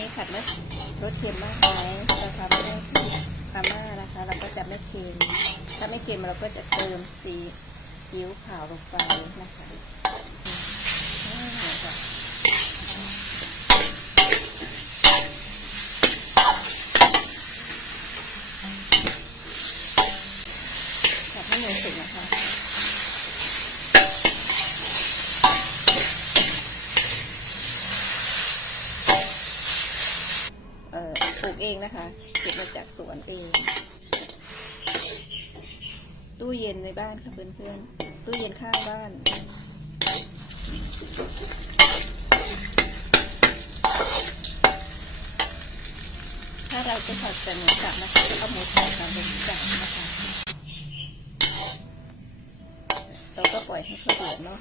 นี้ขัดไม่รสเค็มมากไหมราคาไม่ได้พาม่านะคะ เราก็จะไม่เค็ม ถ้าไม่เค็มเราก็จะเติมซีอิ๊วขาวลงไปนะคะอืมนี่ค่ะผัดให้เนยสุกนะคะ เอ่อปลูกเอง นะคะเก็บมาจากสวนเอง ตู้เย็นในบ้านค่ะเพื่อนๆ ตู้เย็นข้างบ้านถ้าเราจะผัดแต่หมูสับนะคะเอาหมูสับมาลงจับนะคะเราก็ปล่อยให้เขาเดือดเนาะ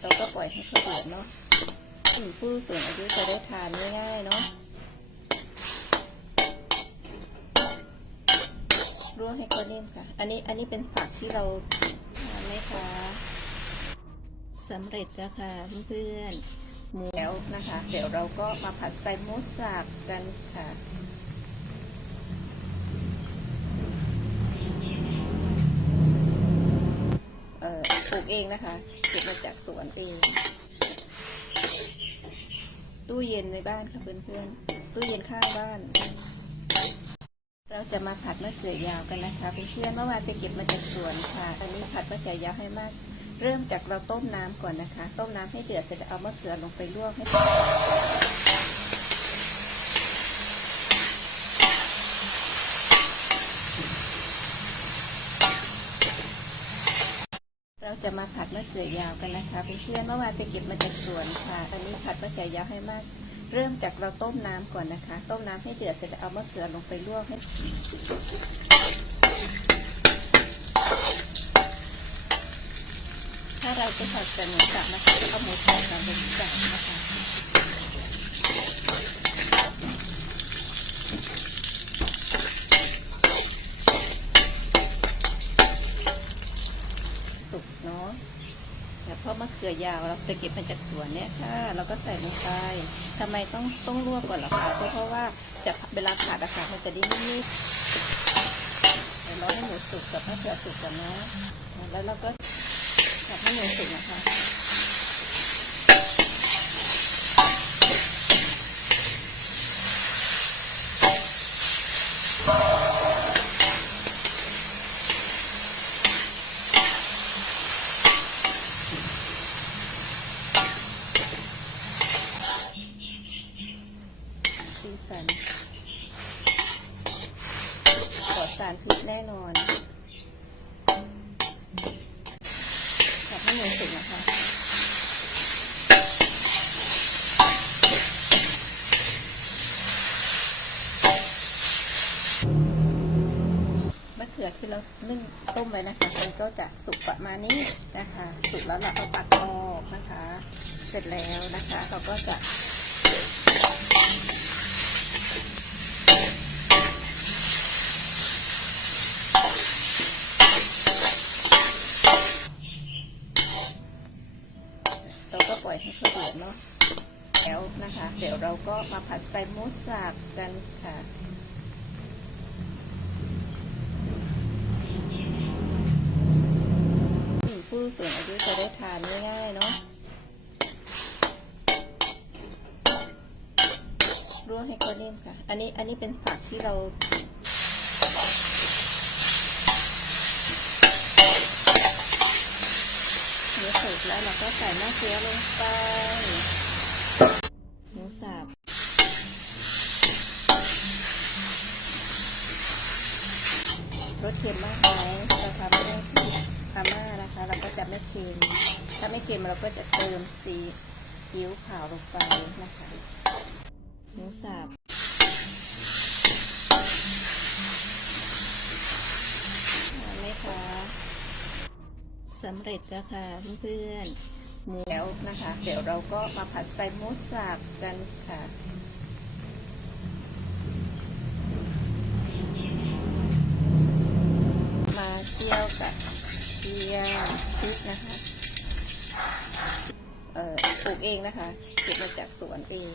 เราก็ปล่อยให้เขาเดือดเนาะ ผู้สูงอายุจะได้ทานง่ายๆเนาะร่วงให้เขานิ่มค่ะ อันนี้อันนี้เป็นผักที่เราทานไหมคะสำเร็จแล้วค่ะเพื่อนๆหมูแล้วนะคะ เดี๋ยวเราก็มาผัดใส่มูสับกันค่ะเออปลูกเองนะคะเก็บมาจากสวนเอง ตู้เย็นในบ้านค่ะเพื่อนๆ ตู้เย็นข้างบ้าน เราจะมาผัดมะเขือยาวกันนะคะเพื่อนๆเมื่อวานไปเก็บมาจากสวนค่ะ อันนี้ผัดมะเขือยาวให้มาก เริ่มจากเราต้มน้ำก่อนนะคะ ต้มน้ำให้เดือดเสร็จเอามะเขือลงไปลวกให้ เรา จะมาผัดมะเขือยาวกันนะคะเพื่อนๆเมื่อวานไปเก็บมาจากสวนค่ะอันนี้ผัดมะเขือยาวให้มาก เริ่มจากเราต้มน้ำก่อนนะคะ ต้มน้ำให้เดือดเสร็จเอามะเขือลงไปลวกให้ถ้าเราจะผัดแต่หมูสับนะคะเอาหมูสับมาลงจับนะคะ สุก เนาะแต่เพราะมะเขือยาวเราไปเก็บมาจากสวนเนี่ยค่ะเราก็ใส่ลงไปทำไมต้องต้องลวกก่อนล่ะคะเพราะเพราะว่าจะเวลาขาดอากาศมันจะได้ไม่นิ่มเดี๋ยวเราให้หมูสุกกับมะเขือสุกก่อนนะแล้วเราก็จับให้หมูสุกนะคะ สีสัน ปลอดสารพิษแน่นอนผัดให้หมูสุกนะคะมะเขือที่เรานึ่งต้มไว้นะคะ มันก็จะสุกประมาณนี้นะคะ สุกแล้วเราก็ตัดออกนะคะ เสร็จแล้วนะคะ เราก็จะ เราก็ป ล่อยให้เขาเดือดเนาะแล้วนะคะ เดี๋ยวเราก็มาผัดใส่หมูสับกันค่ะผู้สูงอายุจะได้ทานง่ายๆเนาะร่วให้เขานิ่มค่ะ อันนี้อันนี้เป็นผักที่เรา หมูสุก แล้วเราก็ใส่มะเขือลงไปหมูสับรสเค็มมากไหมเราทำไม่พาม่านะคะ เราก็จะไม่เค็ม ถ้าไม่เค็มเราก็จะเติมซีอิ๊วขาวลงไปนะคะหมูสับ ทานไหมคะ สำเร็จแล้วค่ะเพื่อนๆหมูแล้วนะคะ เดี๋ยวเราก็มาผัดใส่หมูสับกันค่ะมาเคี่ยวกับเจียวพริกนะคะเอ่อปลูกเองนะคะเก็บมาจากสวนเอง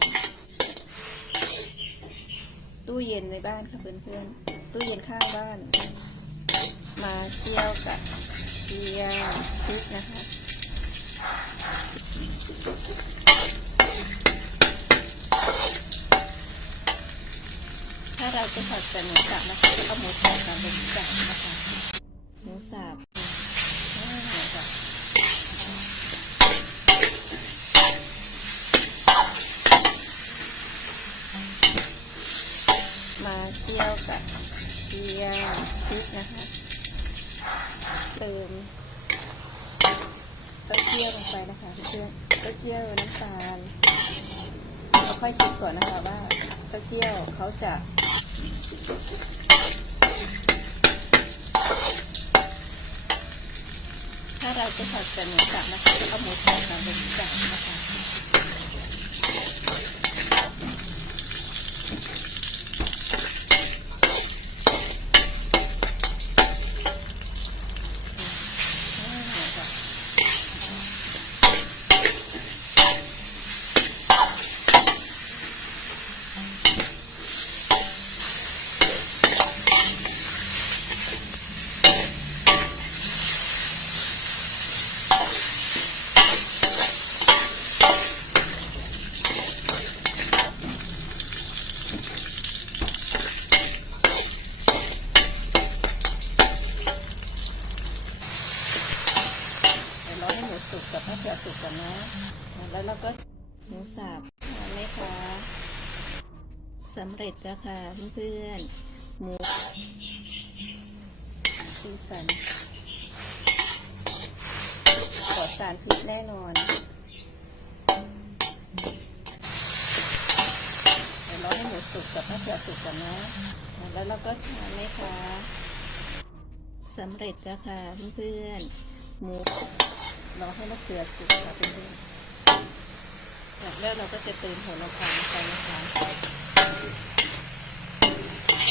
ตู้เย็นในบ้านค่ะเพื่อนๆตู้เย็นข้างบ้าน มาเคี่ยวกับ เจียวพริกนะคะถ้าเราจะผัดแต่หมูสับนะคะก็เอาหมูสับกับหมูสับนะคะหมูสับมาเคี่ยวกับเจียวพริกนะคะ เติมเต้าเจี้ยวลงไปนะคะเพื่อนเต้าเจี้ยวน้ำตาลเราค่อยเช็คก่อนนะคะว่าเต้าเจี้ยวเขาจะถ้าเราจะผัดแต่หมูสับนะคะก็เอาหมูสับกับหมูสับนะคะ อ่าค่ะเดี๋ยวรอให้หมูสุกกับมะเขือสุกก่อนนะ แล้วเราก็หมูสับทานไหมคะสำเร็จแล้วค่ะเพื่อนๆหมูสีสันปลอดสารพิษแน่นอนเดี๋ยวรอให้หมูสุกกับมะเขือสุกก่อนนะ แล้วเราก็ทานไหมคะสำเร็จแล้วค่ะเพื่อนๆหมูรอให้มะเขือสุกค่ะเพื่อนๆจากแล้วเราก็จะเติมโหระพาไปนะคะ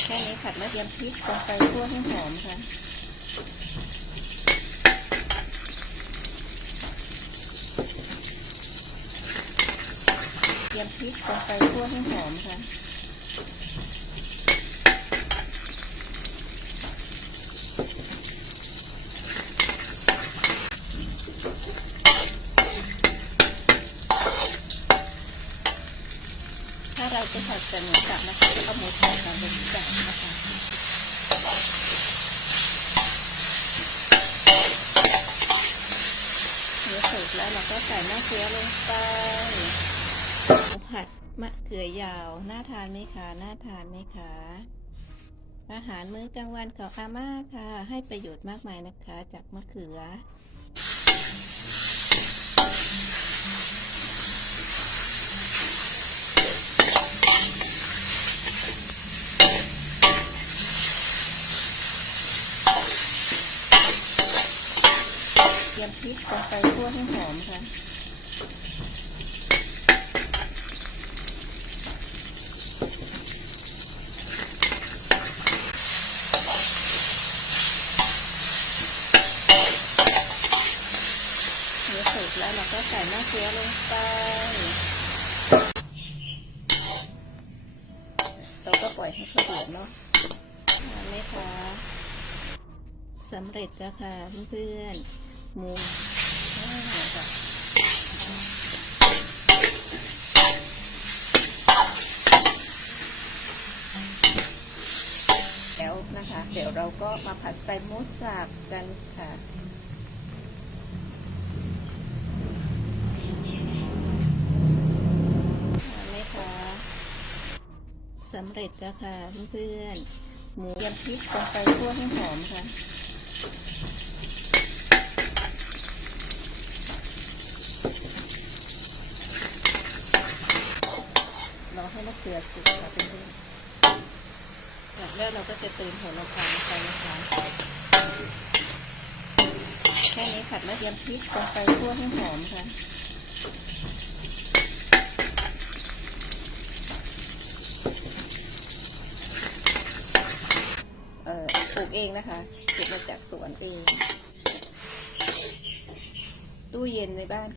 แค่นี้ผัดมะเขือพริกลงไปคั่วให้หอมค่ะเตรียมพริกลงไปคั่วให้หอมค่ะ เราจะผัดแต่หมูสับนะคะเอาหมูสับกับหมูสับนะคะเนื้อสุกแล้วเราก็ใส่มะเขือลงไปผัดมะเขือยาว น่าทานไหมคะน่าทานไหมคะอาหารมื้อกลางวันของอาม่าค่ะ ให้ประโยชน์มากมายนะคะ จากมะเขือ เตรียมพริกลงไปคั่วให้หอมค่ะ เนื้อสุกแล้วเราก็ใส่มะเขือลงไป เราก็ปล่อยให้เขาเดือดเนาะไหมคะสำเร็จแล้วค่ะเพื่อนๆ หมูอ่าค่ะแล้วนะคะ เดี๋ยวเราก็มาผัดใส่หมูสับกันค่ะทานไหมคะสำเร็จแล้วค่ะเพื่อนๆหมูยมพริกลงไปคั่วให้หอมค่ะ รอให้มะเขือสุกค่ะเพื่อนๆจากแล้วเราก็จะเติมโหระพาไปนะคะแค่นี้ผัดมะเขือพริกลงไปคั่วให้หอมค่ะเอ่อปลูกเองนะคะเก็บมาจากสวนเอง ตู้เย็นในบ้าน